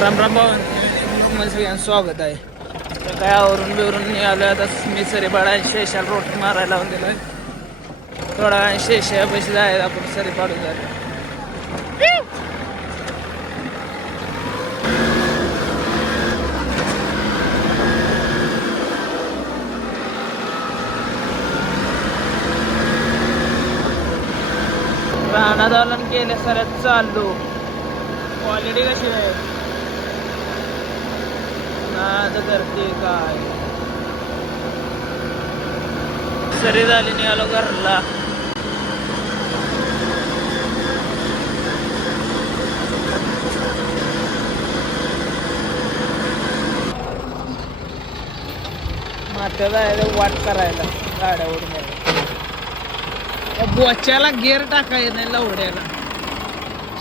राम राम भावन मध्ये सगळ्यांचं स्वागत आहे. तर काय आवरून बिवरून आलो आता मी सरी बाळा शेषाला रोट मारायला लावून दिलाय. थोडा शेषा पैसे जायला आपण सरी पाडून जातो. राहणा दालन केल्या सऱ्यात चाललो. क्वालिटी कशी आहे नाद करते काय सरी झाली निघालो घरला. माथ्या जायला वाट करायला गाड्यावरून त्या बोच्याला गेअर टाकायला नाही लवड्याला.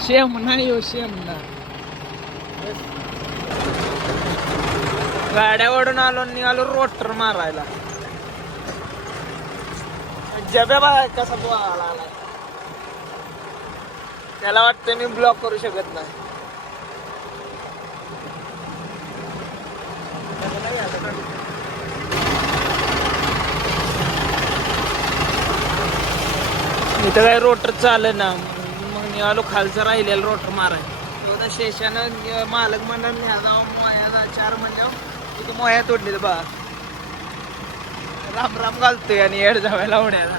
शेमना येऊ शेमना गाड्यावरून आलो निघालो रोटर मारायला. जब्या बघा कसा बोलायला आलाय. त्याला वाटतं मी ब्लॉक करू शकत नाही. इथं काय रोटर चालले ना मग निघालो खालचा राहिलेला रोटर माराय. तेवढा शेषानं मालक म्हणून मोह्या 4 म्हणजे तिथे मोह्या तोडलेलं बा. राम राम घालतोय आणि एड जावायला उड्याला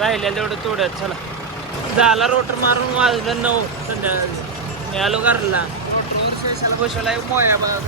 राहिलेलं तेवढं तोडत. चला झाला रोटर मारून वाजलं 9 संध्याकाळी. निघालो घरला. रोटरवर शेषाला बसवलाय मोह्या बघा.